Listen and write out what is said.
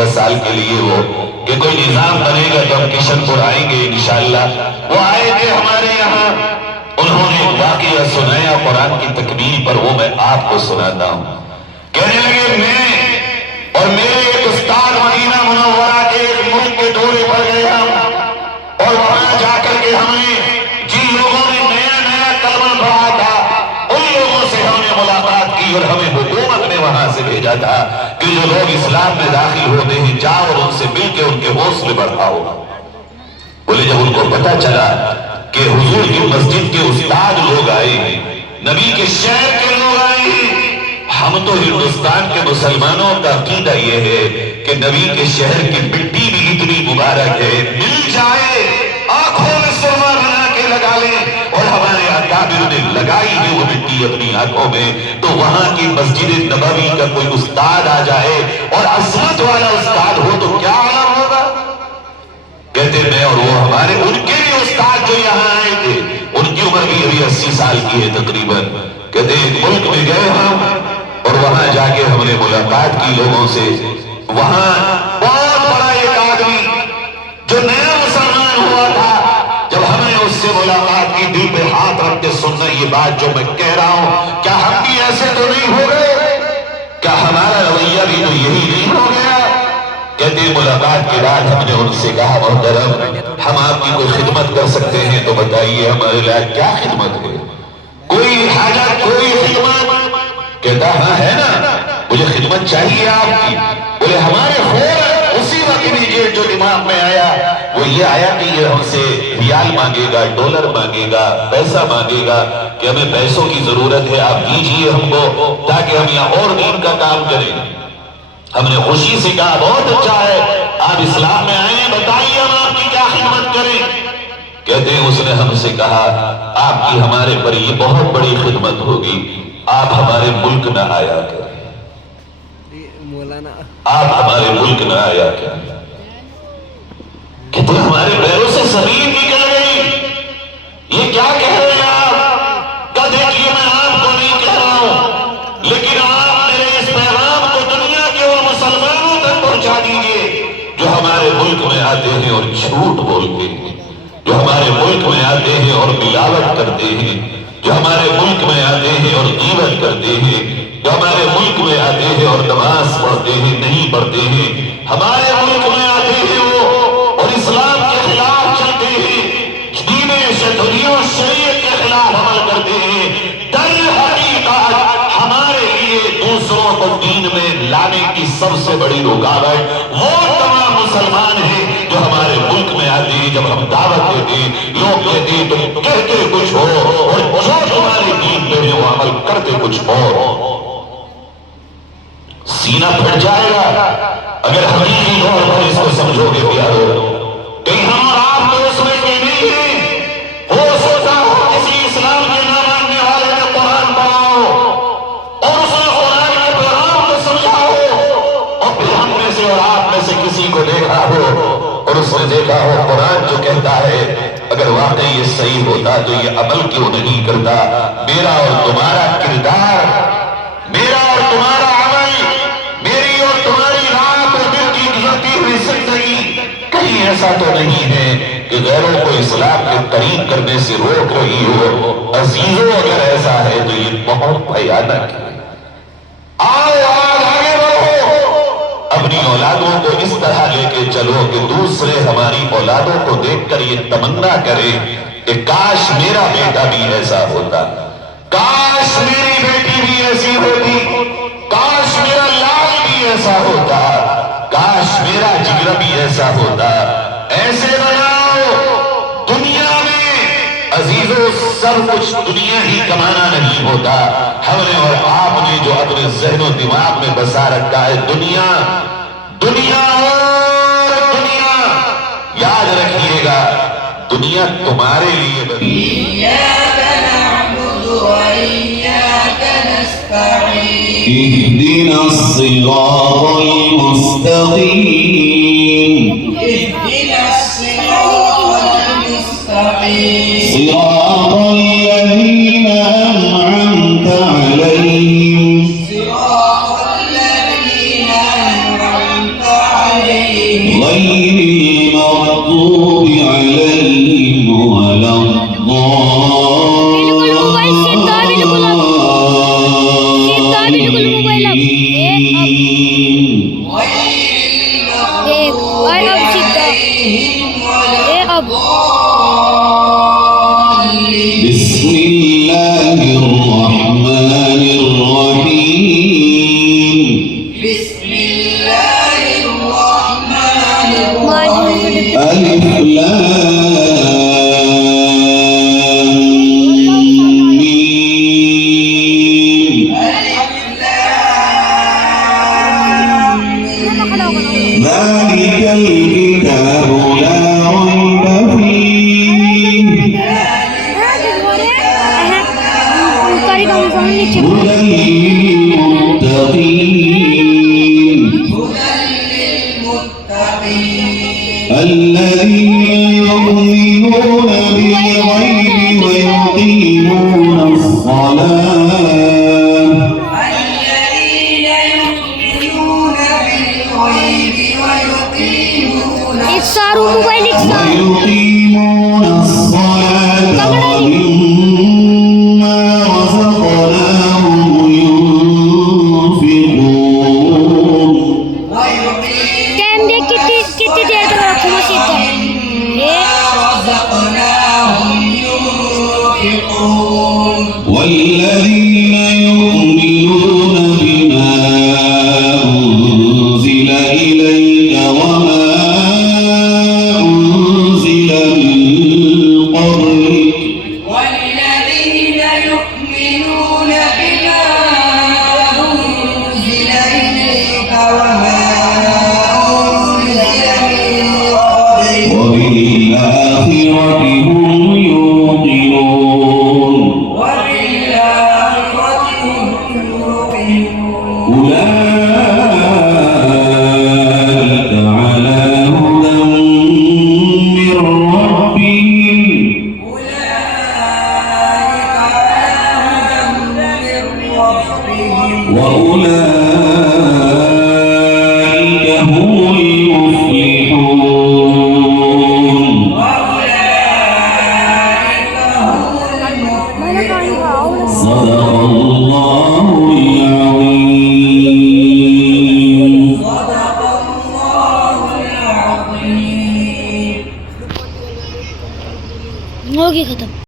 10 سال کے لیے وہ کہ کوئی نظام بنے گا تو ہم کشن پور آئیں گے انشاءاللہ. وہ آئے تھے ہمارے یہاں، انہوں نے واقعہ سنایا قرآن کی تکمیل پر، وہ میں آپ کو سناتا ہوں. کہنے لگے میں اور میرے ایک استاد مدینہ منورہ کے ایک ملک کے دورے پر گئے ہم، اور وہاں جا کر کے ہم نے جن لوگوں نے نیا نیا کلمہ پڑھا تھا ان لوگوں سے ہم نے ملاقات کی، اور ہمیں حکومت نے وہاں سے بھیجا تھا کہ جو لوگ اسلام میں داخل ہوتے ہیں جاؤ اور ان سے مل کے ان کے حوصلے بڑھاؤ. بولے جب ان کو پتا چلا کہ حضور کی مسجد کے استاد لوگ آئے ہیں، نبی کے شہر کے لوگ آئے ہیں، ہم تو ہندوستان کے مسلمانوں کا عقیدہ یہ ہے کہ نبی کے شہر کی مٹی بھی اتنی مبارک ہے، مل جائے آنکھوں میں سرما بنا کے لگا لیں، اور ہمارے اکابر نے لگائی ہے وہ مٹی اپنی آنکھوں میں، تو وہاں کی مسجد نبوی کا کوئی استاد آ جائے اور عظمت والا استاد ہو تو کیا عالم ہوگا. کہتے میں اور وہ ہمارے ان کے بھی استاد جو یہاں آئے تھے ان کی عمر بھی ابھی 80 سال کی ہے تقریباً. کہتے ایک ملک میں گئے ہم اور وہاں جا کے ہم نے ملاقات کی لوگوں سے. وہاں بہت بڑا ایک آدمی جو نیا مسلمان ہوا تھا، جب ہم نے اس سے ملاقات کی دل پہ ہاتھ رکھ کے سننا یہ بات جو میں کہہ رہا ہوں، کیا ہم بھی ایسے تو نہیں ہو گئے؟ کیا ہمارا رویہ بھی تو یہی نہیں ہو گیا؟ کہتے ملاقات کے بعد ہم نے ان سے کہا محترم ہم آپ کی کوئی خدمت کر سکتے ہیں تو بتائیے ہمارے لیے کیا خدمت ہے، کوئی حاجت کوئی خدمت؟ کہتا ہاں ہے نا، مجھے خدمت چاہیے آپ کی. بولے ہمارے فوراً اسی وقت امیڈیٹ جو دماغ میں آیا وہ یہ آیا کہ یہ ہم سے ریال مانگے گا، ڈالر مانگے گا، پیسہ مانگے گا، کہ ہمیں پیسوں کی ضرورت ہے، آپ دیجئے ہم کو تاکہ ہم یہاں اور دین کا کام کریں. ہم نے خوشی سے کہا بہت اچھا ہے، آپ اسلام میں آئے ہیں، بتائیے ہم آپ کی کیا خدمت کریں. کہتے ہیں اس نے ہم سے کہا آپ کی ہمارے پر یہ بہت بڑی خدمت ہوگی، آپ ہمارے ملک نہ آیا کریں، آپ ہمارے ملک نہ آیا کریں. کہتے ہمارے پیروں سے زمین نکل گئی، یہ کیا کہہ رہے ہیں آپ؟ کہ دیکھیے میں آپ کو نہیں کہہ رہا ہوں، لیکن آپ میرے اس پیغام کو دنیا کے وہ مسلمانوں تک پہنچا دیجئے جو ہمارے ملک میں آتے ہیں اور جھوٹ بولتے ہیں، جو ہمارے ملک میں آتے ہیں اور ملاوٹ کرتے ہیں، جو ہمارے ملک میں آتے ہیں اور غیبت کرتے ہیں، جو ہمارے ملک میں آتے ہیں اور نماز پڑھتے ہیں نہیں پڑھتے ہیں، ہمارے ملک میں آتے ہیں وہ اور اسلام کے خلاف چلتے ہیں، دین شریعت کے خلاف عمل کرتے ہیں. در حقیقت ہمارے لیے دوسروں کو دین میں لانے کی سب سے بڑی رکاوٹ وہ تمام مسلمان ہیں جو ہمارے ملک میں آتے ہیں. جب ہم دعوت دیتے ہیں لوگ کہتے ہیں تم کہتے کچھ ہو اور جو تمہارے دین پہ ہے وہ عمل کرتے کچھ اور. سینہ پھٹ جائے گا اگر حقیقی طور پر اس کو سمجھو گے پیارو. کہیں ہم اور آپ تو اس میں کہ نہیں ہیں، ہو سکتا ہو کسی اسلام کے نہ ماننے والے نے قرآن پڑھا ہو اور اس نے قرآن کے پیغام کو سمجھا ہو، اور پھر ہم میں سے اور آپ میں سے کسی کو دیکھا ہو اور اس نے دیکھا ہو قرآن جو کہتا ہے اگر واقعی یہ صحیح ہوتا تو یہ عمل کیوں نہیں کرتا. میرا اور تمہارا کردار، میرا اور تمہارا میری اور تمہاری رات اور دن کی گزرتی ہوئی زندگی کہیں ایسا تو نہیں ہے کہ غیروں کو اسلام کے قریب کرنے سے روک رہی ہو. عزیزوں اگر ایسا ہے تو یہ بہت بھیانک ہے. آؤ آگے بڑھو، اپنی اولادوں کو اس طرح لے کے چلو کہ دوسرے ہماری اولادوں کو دیکھ کر یہ تمنا کرے کہ کاش میرا بیٹا بھی ایسا ہوتا، کاش میری بیٹی بھی ایسی ہوتی، کاش میرا لال بھی ایسا ہوتا، کاش میرا جگر بھی ایسا ہوتا. ایسے بناؤ. دنیا میں عزیزوں سب کچھ دنیا ہی کمانا نہیں ہوتا. ہم نے اور آپ نے جو اپنے ذہن و دماغ میں بسا رکھا ہے دنیا، دنیا اور دنیا، یاد رکھیے گا دنیا تمہارے لیے بنی. اهدنا الصراط المستقيم صراط الذين أنعمت عليهم غير المغضوب عليهم ولا بسم الله الرحمن الرحيم ألف لام ميم ذلك الكتاب لا ريب فيه هدى للمتقين الذين يؤمنون بالغيب ويقيمون الصلاة ويقيمون الصلاة ومما رزقناهم ينفقون والذين يؤمنون بما أنزل إليك وما أنزل من قبلك وبالآخرة هم يوقنون أولئك على هدى من ربهم وأولئك هم المفلحون صدق الله العظيم